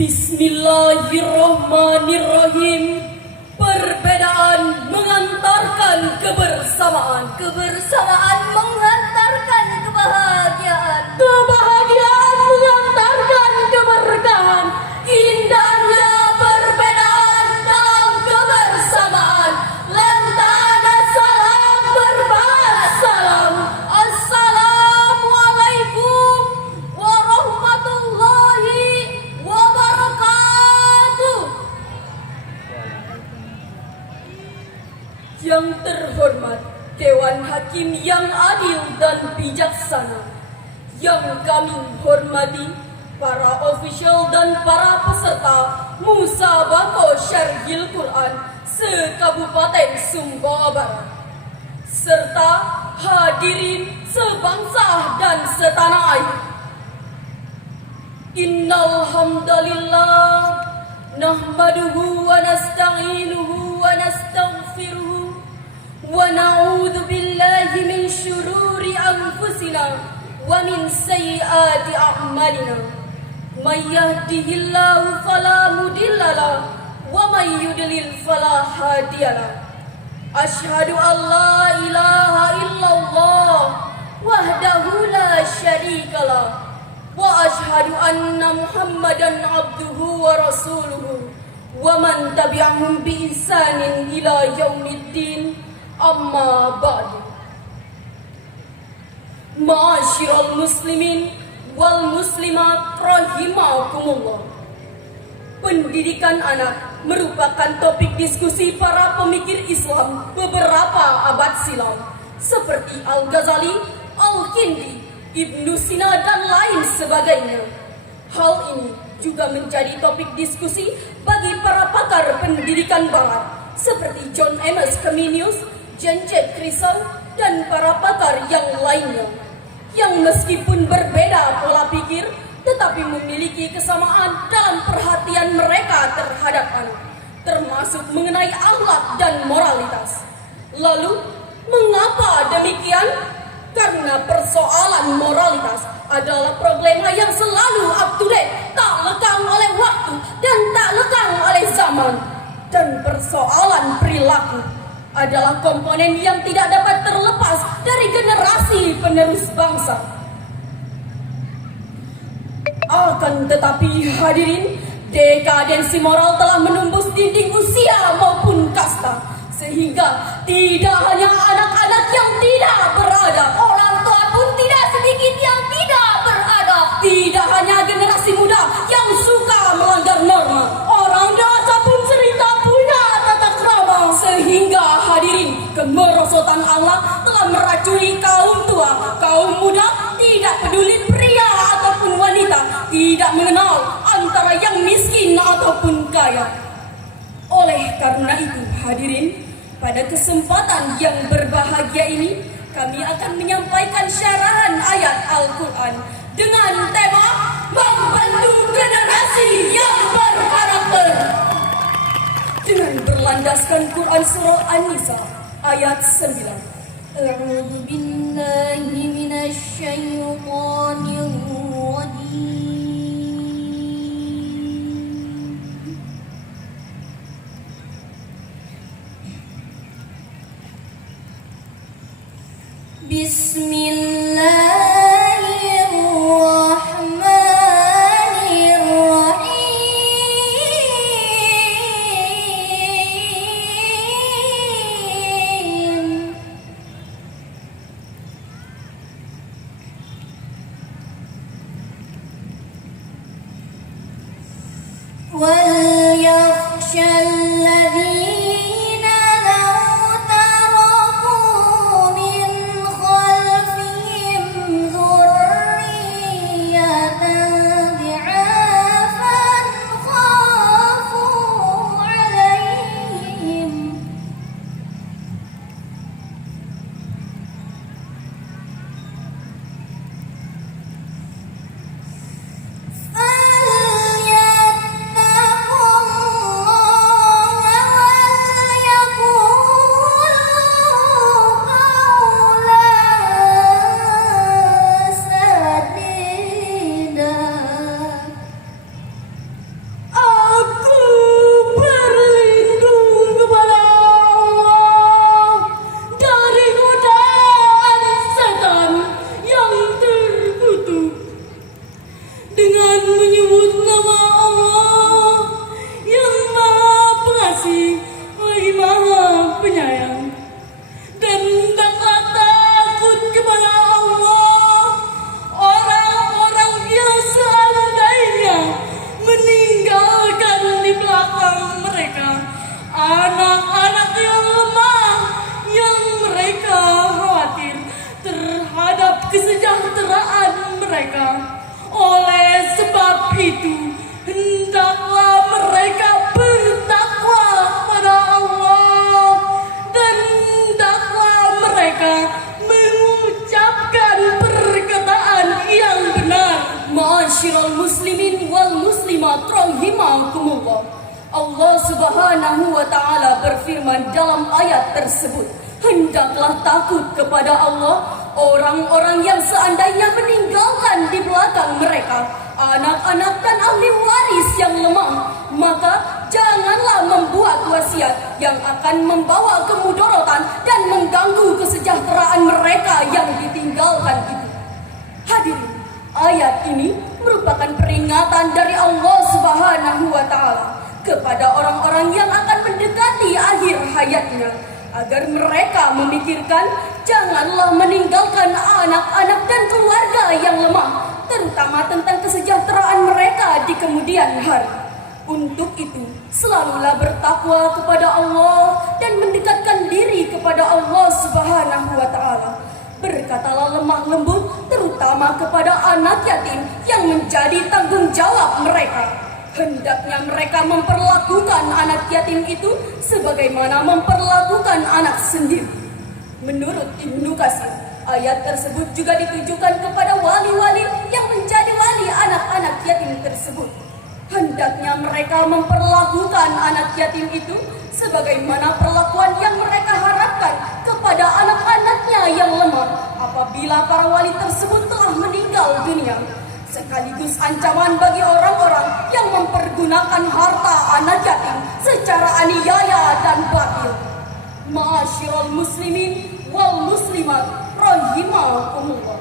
Bismillahirrahmanirrahim. Perbedaan mengantarkan kebersamaan. Kebersamaan menghantarkan kebahagiaan. Kebahagiaan mengantarkan keberkahan. Indahnya perbedaan dalam kebersamaan. Lantana salam berbalas salam. Assalamualaikum warahmatullahi wabarakatuh. Yang terhormat Dewan Hakim yang adil dan bijaksana, yang kami hormati para ofisial dan para peserta Musabaqah Syarhil Quran se-Kabupaten Sumbawa Barat, serta hadirin sebangsa dan setanah air. Innal hamdalillah nahmaduhu wa nasta'inuhu wa nastaghfiruh wa na'udzu billahi min syururi anfusina wa min sayyiati a'malina. May yahdihillahu fala mudhillalah wa may yudlil fala hadiyalah. Asyhadu an la ilaha illallah wahdahu la syarikalah wa asyhadu anna Muhammadan abduhu wa rasuluhu wa man tabi'ahum bi ihsanin ila yaumiddin. Amma ba'du. Ma'asyiral muslimin wal muslimat rahimakumullah. Pendidikan anak merupakan topik diskusi para pemikir Islam beberapa abad silam, seperti Al-Ghazali, Al-Kindi, Ibnu Sina dan lain sebagainya. Hal ini juga menjadi topik diskusi bagi para pakar pendidikan barat seperti John Amos Comenius, Jean-Jacques Rousseau, dan para pakar yang lainnya, yang meskipun berbeda pola pikir tetapi memiliki kesamaan dalam perhatian mereka terhadap anak, termasuk mengenai akhlak dan moralitas. Lalu, mengapa demikian? Karena persoalan moralitas adalah problema yang selalu up to date, tak lekang oleh waktu dan tak lekang oleh zaman. Dan persoalan perilaku adalah komponen yang tidak dapat terlepas dari generasi penerus bangsa. Akan tetapi hadirin, dekadensi moral telah menembus dinding usia maupun kasta, sehingga tidak hanya anak-anak yang tidak beradab, orang tua pun tidak sedikit yang tidak beradab. Tidak hanya generasi muda yang suka melanggar norma, orang dewasa pun cerita punya tata krama. Sehingga hadirin, kemerosotan Allah telah meracuni kaum tua, kaum muda, tidak peduli pria ataupun wanita, tidak mengenal antara yang miskin ataupun kaya. Oleh karena itu hadirin, pada kesempatan yang berbahagia ini, kami akan menyampaikan syarahan ayat Al-Quran dengan tema membantu generasi yang berkarakter, dengan berlandaskan Quran Surah An-Nisa ayat 9. A'udzu billahi minasy syaithanir rajim. Bismillahirrahmanirrahim. وَلْيَخْشَ الَّذِينَ لَوْ تَرَكُوا مِنْ خَلْفِهِمْ ذُرِّيَّةً ضِعَافًا خَافُوا عَلَيْهِمْ فَلْيَتَّقُوا اللَّهَ itu, hendaklah mereka bertakwa kepada Allah dan hendaklah mereka mengucapkan perkataan yang benar. Ma'asyiral muslimin wal muslimat rahimakumullah. Allah Subhanahu wa taala berfirman dalam ayat tersebut, hendaklah takut kepada Allah orang-orang yang seandainya meninggalkan di belakang mereka anak-anak dan ahli waris yang lemah, maka janganlah membuat wasiat yang akan membawa kemudorotan dan mengganggu kesejahteraan mereka yang ditinggalkan itu. Hadirin, ayat ini merupakan peringatan dari Allah Subhanahu wa taala kepada orang-orang yang akan mendekati akhir hayatnya, agar mereka memikirkan janganlah meninggalkan anak-anak dan keluarga yang lemah, terutama tentang kesejahteraan mereka di kemudian hari. Untuk itu, selalulah bertakwa kepada Allah dan mendekatkan diri kepada Allah Subhanahu wa taala. Berkatalah lemah lembut terutama kepada anak yatim yang menjadi tanggung jawab mereka. Hendaknya mereka memperlakukan anak yatim itu sebagaimana memperlakukan anak sendiri. Menurut Ibnu Katsir, ayat tersebut juga ditujukan kepada wali-wali yang menjadi wali anak-anak yatim tersebut. Hendaknya mereka memperlakukan anak yatim itu sebagaimana perlakuan yang mereka harapkan kepada anak-anaknya yang lemah apabila para wali tersebut telah meninggal dunia, sekaligus ancaman bagi orang-orang yang mempergunakan harta anak yatim secara aniaya dan batil. Ma'asyiral muslimin wal muslimat rahimakumullah.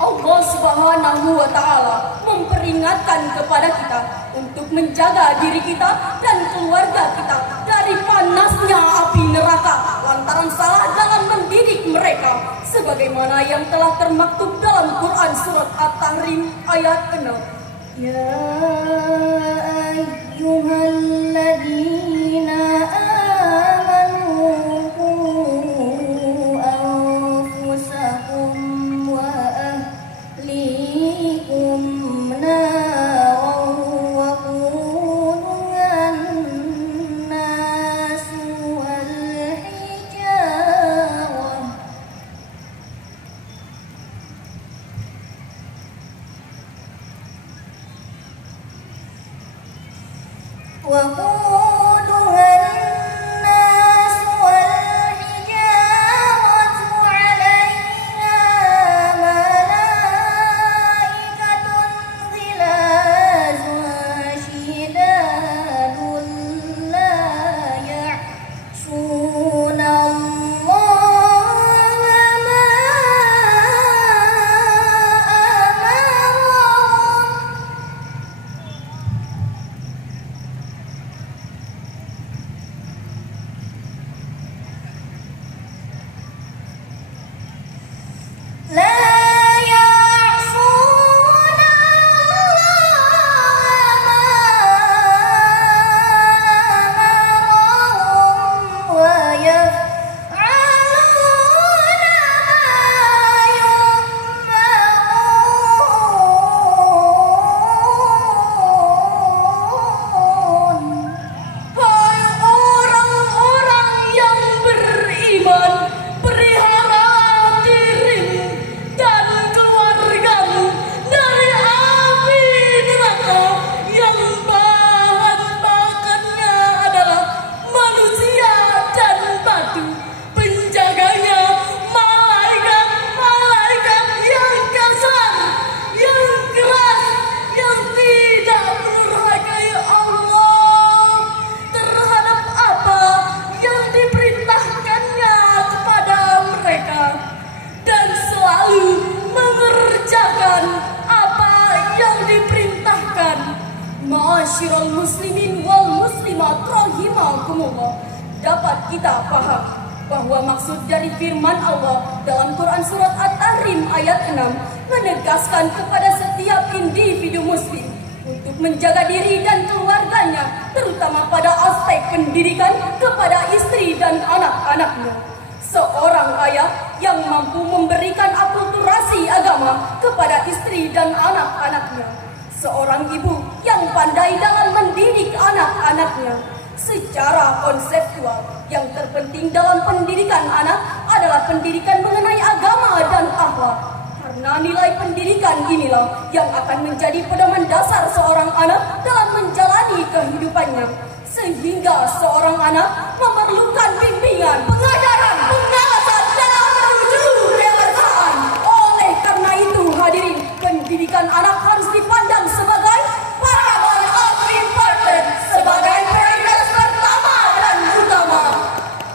Allah Subhanahu wa taala memperingatkan kepada kita untuk menjaga diri kita dan keluarga kita dari panasnya api neraka lantaran salah dalam mendidik mereka, sebagaimana yang telah termaktub dalam Quran surat At-Tahrim ayat 6. Ya ayyuhalladzina amanu qu anfusakum wa ahlikum naran wa quduhan nas wal hijarah وقودها الناس والحجارة عليها ملائكة غلاظ شداد لا يعصون الله ما أمرهم لا يعصون الله ما أمرهم ويفعلون ما يؤمرون. Hai orang-orang yang beriman, pelihara dirimu dan keluargamu dari api neraka yang bahan bakarnya adalah manusia dan batu. Penjaganya malaikat-malaikat yang kasar, yang keras, yang tidak menghargai Allah terhadap apa yang diperintahkannya kepada mereka, dan selalu mengerjakan apa yang diperintahkan. Ma'asyiral muslimin wal muslimat rahimakumullah. Dapat kita paham bahwa maksud dari firman Allah dalam Quran surat At-Tahrim ayat 6 menegaskan kepada setiap individu muslim untuk menjaga diri dan keluarganya, terutama pada aspek pendidikan kepada istri dan anak-anaknya. Seorang ayah yang mampu memberikan akulturasi agama kepada istri dan anak-anaknya. Seorang ibu yang pandai dalam mendidik anak-anaknya. Secara konseptual, yang terpenting dalam pendidikan anak adalah pendidikan mengenai agama dan akhlak. Karena nilai pendidikan inilah yang akan menjadi pedoman dasar seorang anak dalam menjalani kehidupannya. Sehingga seorang anak memerlukan bimbingan, pengajaran, pengawasan dalam menuju kedewasaan. Oleh karena itu hadirin, pendidikan anak harus dipandang sebagai paramount of importance, sebagai prioritas pertama dan utama.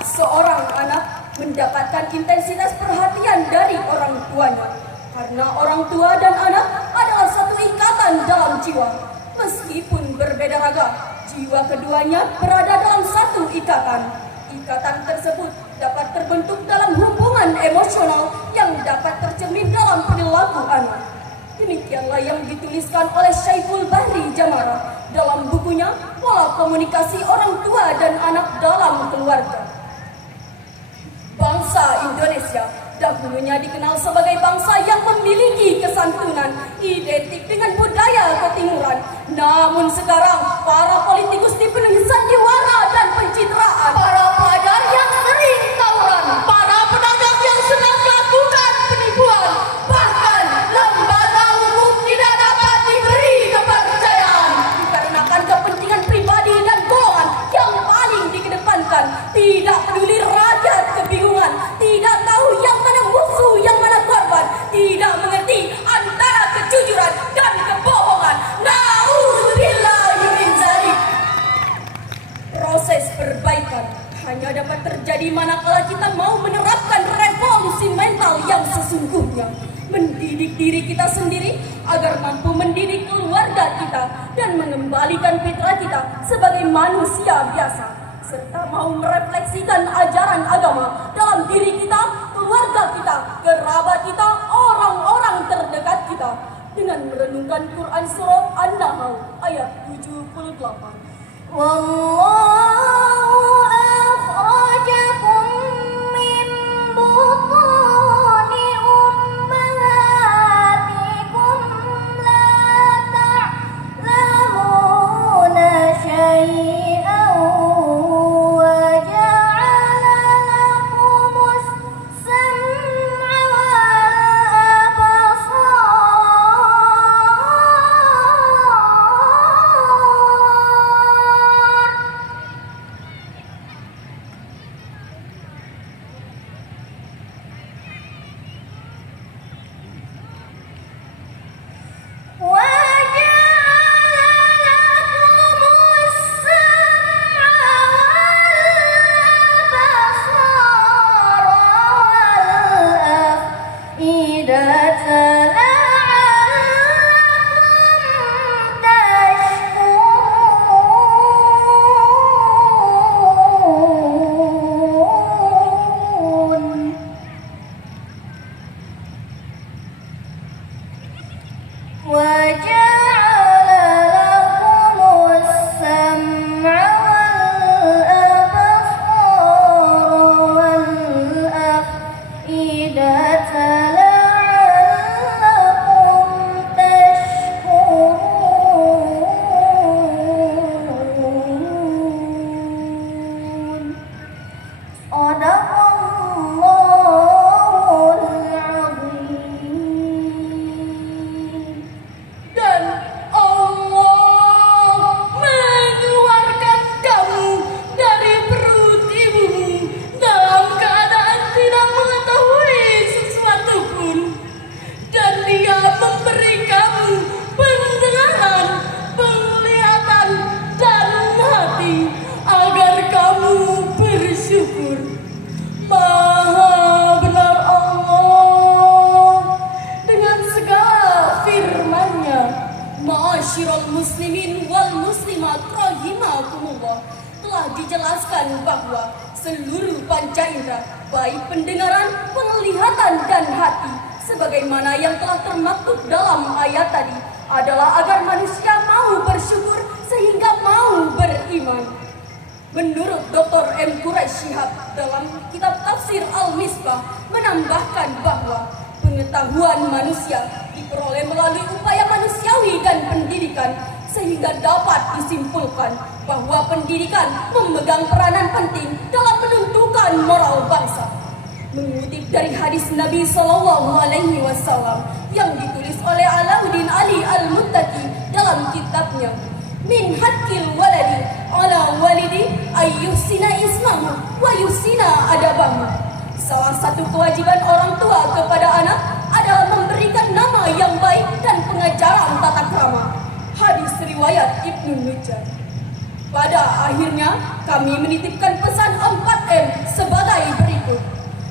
Seorang anak mendapatkan intensitas perhatian dari orang tuanya. Karena orang tua dan anak adalah satu ikatan dalam jiwa. Meskipun berbeda raga, jiwa keduanya berada dalam satu ikatan. Ikatan tersebut dapat terbentuk dalam hubungan emosional yang dapat tercermin dalam perilaku anak. Demikianlah yang dituliskan oleh Syaiful Bahri Jamara dalam bukunya Pola Komunikasi Orang Tua dan Anak Dalam Keluarga. Bangsa Indonesia dahulunya dikenal sebagai bangsa yang memiliki kesantunan identik dengan budaya ketimuran. Namun sekarang para politikus dipenuhi sandiwara dan pencitraan, para pelajar yang sering tawuran, para pedagang yang senang melakukan penipuan, bahkan lembaga hukum tidak dapat diberi kepercayaan dikarenakan kepentingan pribadi dan golongan yang paling dikedepankan. Tidak peduli rakyat kebingungan, tidak tahu yang mana musuh, yang mana korban, tidak mengerti antara kejujuran dan kebohongan. Na'udzubillahi min dzalik. Proses perbaikan hanya dapat terjadi manakala kita mau menerapkan revolusi mental yang sesungguhnya. Mendidik diri kita sendiri agar mampu mendidik keluarga kita dan mengembalikan fitrah kita sebagai manusia biasa, serta mau merefleksikan ajaran agama dalam diri kita, keluarga kita, kerabat kita, orang-orang terdekat kita, dengan merenungkan Quran Surah An-Nahl ayat 78. Wallahu akhrajakum min butuni ummahatikum la ta'lamuna syai'an wa ja'ala lakumus sam'a wal absara. Ma'asyiral muslimin wal muslimat rahimakumullah, telah dijelaskan bahwa seluruh panca indera, baik pendengaran, penglihatan dan hati, sebagaimana yang telah termaktub dalam ayat tadi adalah agar manusia mau bersyukur sehingga mau beriman. Menurut Dr. M. Quraish Shihab dalam kitab Tafsir Al-Misbah menambahkan bahwa pengetahuan manusia diperoleh melalui upaya manusiawi dan pendidikan, sehingga dapat disimpulkan bahwa pendidikan memegang peranan penting dalam menentukan moral bangsa. Mengutip dari hadis Nabi SAW yang ditulis oleh Alauddin Ali Al-Muttaqi dalam kitabnya Min Haqqil Waladi ala Walidi ayyusina ismahu wa yusina adabahu. Salah satu kewajiban orang tua kepada anak adalah memberikan nama yang baik dan pengajaran tata krama. Hadis riwayat Ibnu Nujar. Pada akhirnya kami menitipkan pesan 4M sebagai berikut.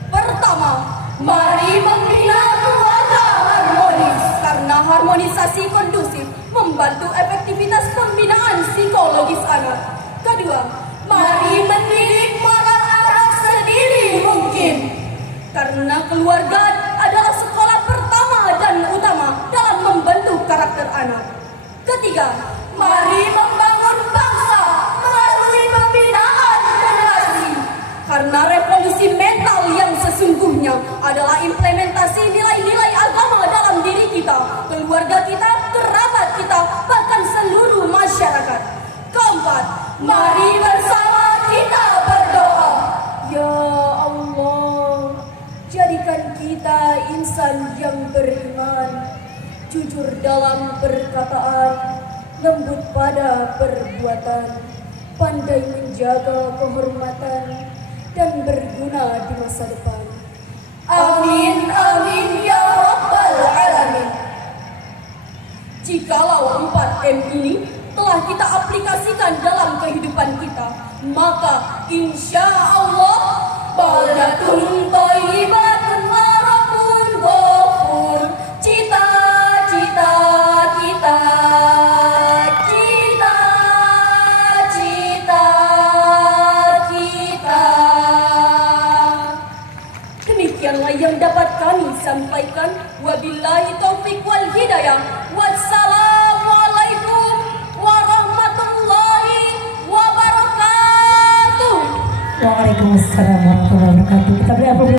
Pertama, mari membina keluarga harmonis karena harmonisasi kondusif membantu efektivitas pembinaan psikologis anak. Kedua, mari mendidik moral anak sendiri mungkin karena keluarga adalah sekolah pertama dan utama dalam membentuk karakter anak. Ketiga, mari membangun bangsa melalui pembinaan generasi karena revolusi mental yang sesungguhnya adalah implementasi nilai-nilai agama dalam diri kita, keluarga kita, kerabat kita, bahkan seluruh masyarakat. Keempat, mari bersama kita berdoa. Ya Allah, jadikan kita insan yang beriman, jujur dalam perkataan, lembut pada perbuatan, pandai menjaga kehormatan, dan berguna di masa depan. Amin, amin, ya Rabbal Alamin. Jikalau 4M ini telah kita aplikasikan dalam kehidupan kita, maka insya Allah baldatun thayyibatun wa rabbun ghafur. Cita-cita kita, cita-cita kita. Demikianlah yang dapat kami sampaikan. Wabillahi taufik wal hidayah. Wassalamualaikum warahmatullahi wabarakatuh. Waalaikumsalam warahmatullahi wabarakatuh. Kita beri aplaus.